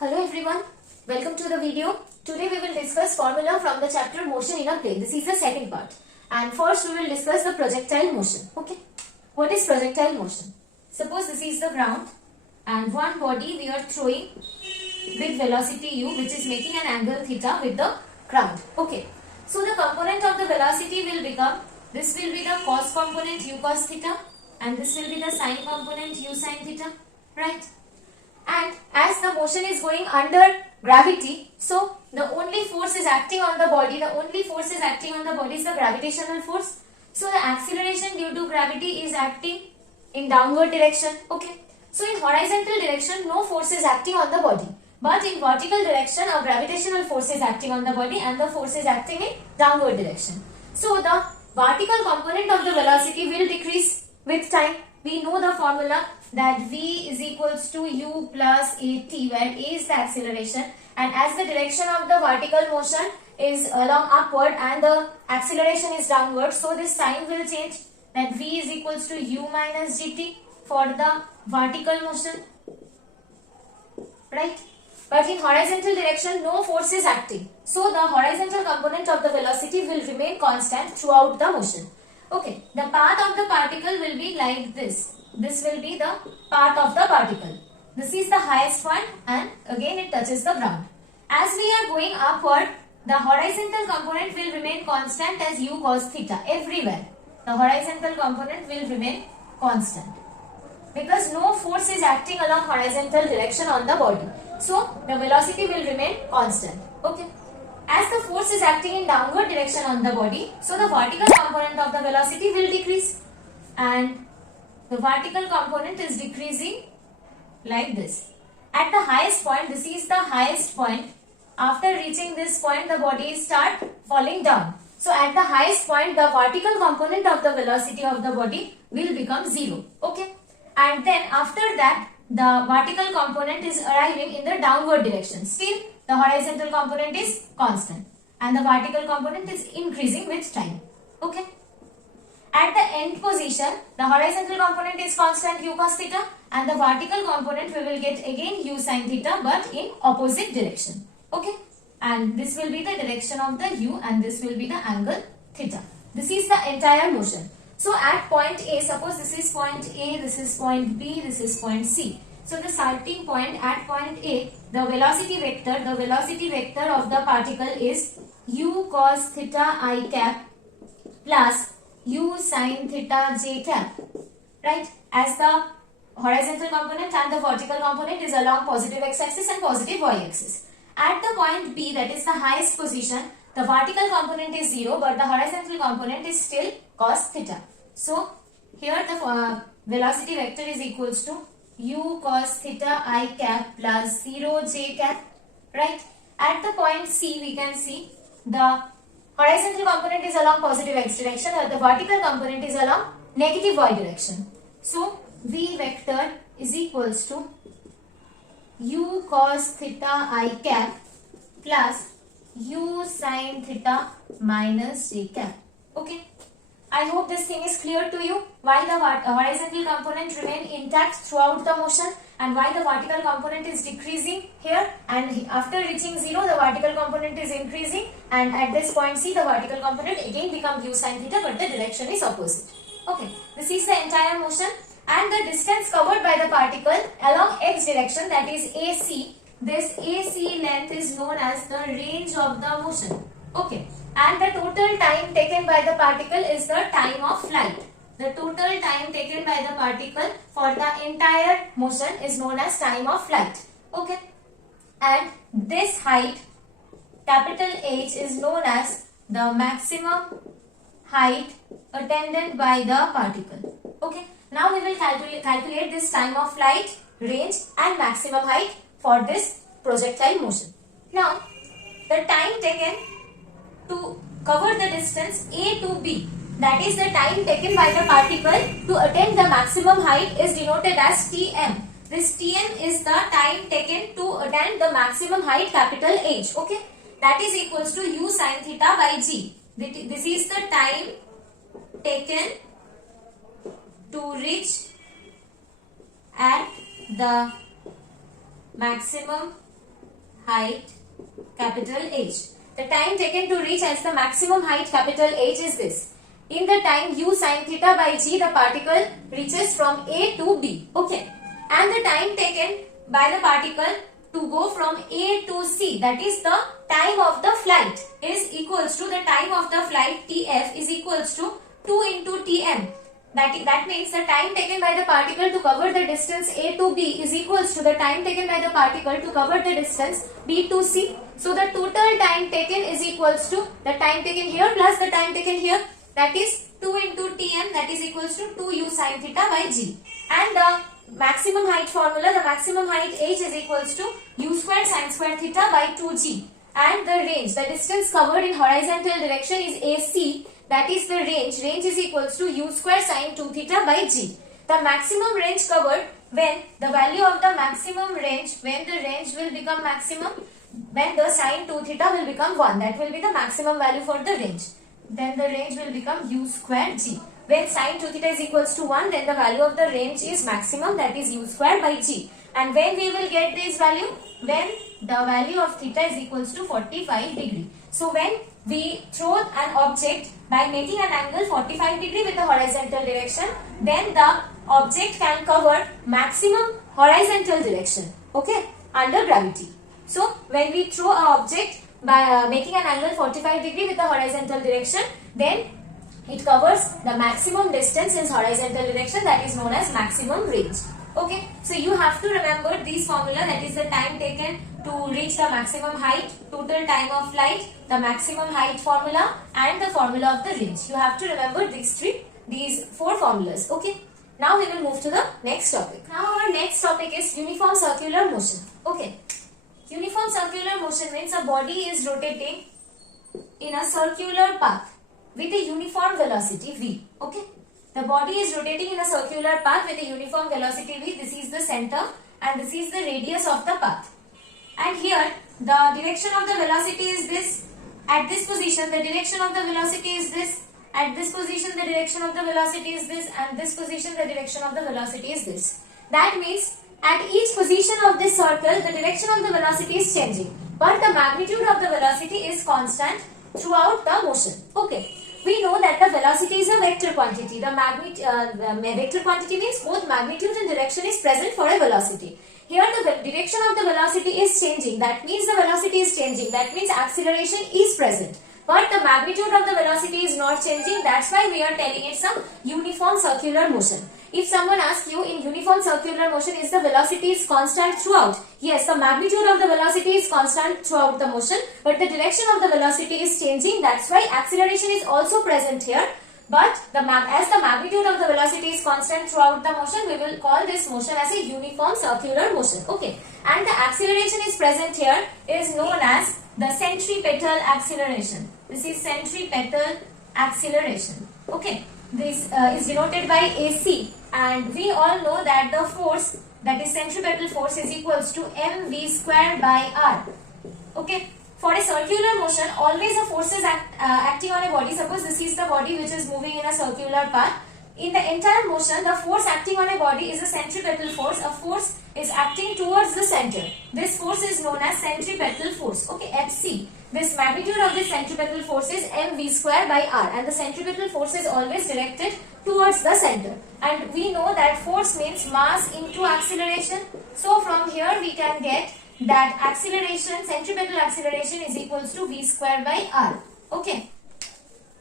Hello everyone, welcome to the video. Today we will discuss formula from the chapter motion in a plane. This is the second part. And first we will discuss the projectile motion. Okay. What is projectile motion? Suppose this is the ground and one body we are throwing with velocity u, which is making an angle theta with the ground. Okay. So the component of the velocity will become, this will be the cos component u cos theta and this will be the sine component u sine theta. Right. And as the motion is going under gravity, so the only force is acting on the body, is the gravitational force. So the acceleration due to gravity is acting in downward direction. Okay. So in horizontal direction, no force is acting on the body. But in vertical direction, a gravitational force is acting on the body and the force is acting in downward direction. So the vertical component of the velocity will decrease with time. We know the formula that v is equals to u plus at, where a is the acceleration, and as the direction of the vertical motion is along upward and the acceleration is downward, so this sign will change, that v is equals to u minus gt for the vertical motion, right? But in horizontal direction, no force is acting, so the horizontal component of the velocity will remain constant throughout the motion. Okay, the path of the particle will be like this. This will be the path of the particle. This is the highest point and again it touches the ground. As we are going upward, the horizontal component will remain constant as u cos theta everywhere. The horizontal component will remain constant because no force is acting along horizontal direction on the body. So the velocity will remain constant. Okay. As the force is acting in downward direction on the body, so the vertical component of the velocity will decrease and the vertical component is decreasing like this. At the highest point, this is the highest point. After reaching this point, the body start falling down. So at the highest point, the vertical component of the velocity of the body will become 0. Okay. And then after that, the vertical component is arriving in the downward direction. Still, the horizontal component is constant and the vertical component is increasing with time. Okay. At the end position, the horizontal component is constant u cos theta and the vertical component we will get again u sin theta but in opposite direction. Okay. And this will be the direction of the u and this will be the angle theta. This is the entire motion. So at point A, suppose this is point A, this is point B, this is point C. So the starting point at point A, the velocity vector of the particle is u cos theta I cap plus u sin theta j cap, right? As the horizontal component and the vertical component is along positive x-axis and positive y-axis. At the point B, that is the highest position, the vertical component is 0 but the horizontal component is still cos theta. So here the velocity vector is equals to u cos theta I cap plus 0 j cap, right? At the point C, we can see the horizontal component is along positive x direction and the vertical component is along negative y direction. So v vector is equals to u cos theta I cap plus u sin theta minus j cap. Okay. I hope this thing is clear to you. Why the horizontal component remain intact throughout the motion and why the vertical component is decreasing here, and after reaching 0 the vertical component is increasing and at this point C the vertical component again becomes u sin theta but the direction is opposite. Okay, this is the entire motion and the distance covered by the particle along x direction, that is AC. This AC length is known as the range of the motion. Okay. And the total time taken by the particle is the time of flight. The total time taken by the particle for the entire motion is known as time of flight. Okay. And this height, capital H, is known as the maximum height attained by the particle. Okay. Now we will calculate this time of flight, range and maximum height for this projectile motion. Now, the time taken to cover the distance A to B, that is the time taken by the particle to attain the maximum height, is denoted as Tm. This Tm is the time taken to attain the maximum height, capital H. Okay, that is equals to u sin theta by g. This is the time taken to reach at the maximum height capital H. The time taken to reach as the maximum height capital H is this. In the time u sin theta by g, the particle reaches from A to B. Okay. And the time taken by the particle to go from A to C, that is the time of the flight, is equals to the time of the flight Tf is equals to 2 into Tm. That means the time taken by the particle to cover the distance A to B is equals to the time taken by the particle to cover the distance B to C. So the total time taken is equals to the time taken here plus the time taken here, that is 2 into Tm, that is equals to 2u sin theta by g. And the maximum height formula, the maximum height h is equals to u square sin square theta by 2g. And the range, the distance covered in horizontal direction is AC, that is the range. Range is equals to u square sin 2 theta by g. The maximum range covered, when the value of the maximum range, when the range will become maximum, when the sin 2 theta will become 1, that will be the maximum value for the range. Then the range will become u square g. When sin 2 theta is equals to 1, then the value of the range is maximum, that is u square by g. And when we will get this value? When the value of theta is equals to 45 degree. So when we throw an object by making an angle 45 degree with the horizontal direction, then the object can cover maximum horizontal direction, okay, under gravity. So when we throw an object by making an angle 45 degree with the horizontal direction, then it covers the maximum distance in horizontal direction, that is known as maximum range. Okay, so you have to remember these formula, that is the time taken to reach the maximum height, total time of flight, the maximum height formula, and the formula of the range. You have to remember these four formulas. Okay, now we will move to the next topic. Now our next topic is uniform circular motion. Okay, uniform circular motion means a body is rotating in a circular path with a uniform velocity v. Okay, the body is rotating in a circular path with a uniform velocity v. This is the center and this is the radius of the path. And here the direction of the velocity is this. At this position the direction of the velocity is this. At this position the direction of the velocity is this, and this position the direction of the velocity is this. That means at each position of this circle the direction of the velocity is changing, but the magnitude of the velocity is constant throughout the motion. Okay. We know that the velocity is a vector quantity. The vector quantity means both magnitude and direction is present for a velocity. Here the direction of the velocity is changing. That means the velocity is changing. That means acceleration is present. But the magnitude of the velocity is not changing. That's why we are telling it some uniform circular motion. If someone asks you in uniform circular motion, is the velocity is constant throughout? Yes, the magnitude of the velocity is constant throughout the motion, but the direction of the velocity is changing. That's why acceleration is also present here. But as the magnitude of the velocity is constant throughout the motion, we will call this motion as a uniform circular motion. Okay, and the acceleration is present here is known as the centripetal acceleration. This is centripetal acceleration. Okay, this is denoted by AC, and we all know that the force, that is centripetal force, is equals to mv square by r. Okay, for a circular motion always a force is acting on a body. Suppose this is the body which is moving in a circular path. In the entire motion the force acting on a body is a centripetal force. A force is acting towards the center. This force is known as centripetal force. Okay, Fc. This magnitude of this centripetal force is mv square by r, and the centripetal force is always directed towards the center. And we know that force means mass into acceleration. So from here we can get that acceleration, centripetal acceleration, is equals to v square by r. Okay.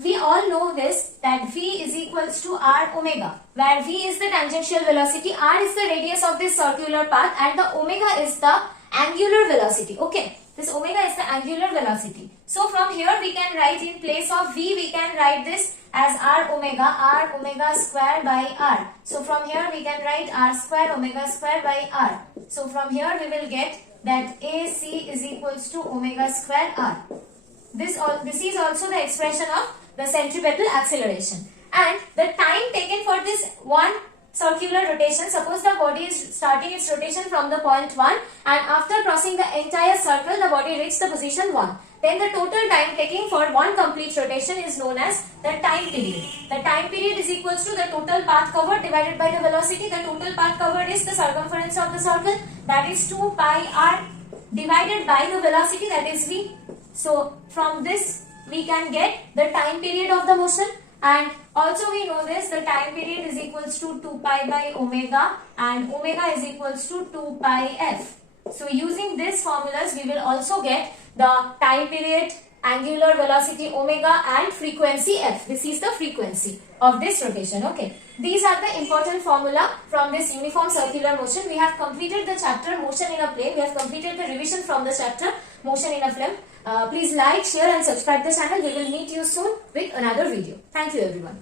We all know this, that v is equals to r omega, where v is the tangential velocity, r is the radius of this circular path, and the omega is the angular velocity. Okay, this omega is the angular velocity. So from here we can write, in place of v we can write this as r omega square by r. So from here we can write r square omega square by r. So from here we will get that AC is equals to omega square r. This is also the expression of the centripetal acceleration. And the time taken for this one circular rotation, suppose the body is starting its rotation from the point 1, and after crossing the entire circle the body reaches the position 1. Then the total time taking for one complete rotation is known as the time period. The time period is equals to the total path covered divided by the velocity. The total path covered is the circumference of the circle, that is 2 pi r divided by the velocity, that is v. So from this we can get the time period of the motion, and also we know this, the time period is equals to 2 pi by omega, and omega is equals to 2 pi f. So using these formulas we will also get the time period, angular velocity omega, and frequency f. This is the frequency of this rotation. Okay, these are the important formula from this uniform circular motion. We have completed the chapter motion in a plane. We have completed the revision from the chapter motion in a film. Please like, share and subscribe the channel. We will meet you soon with another video. Thank you everyone.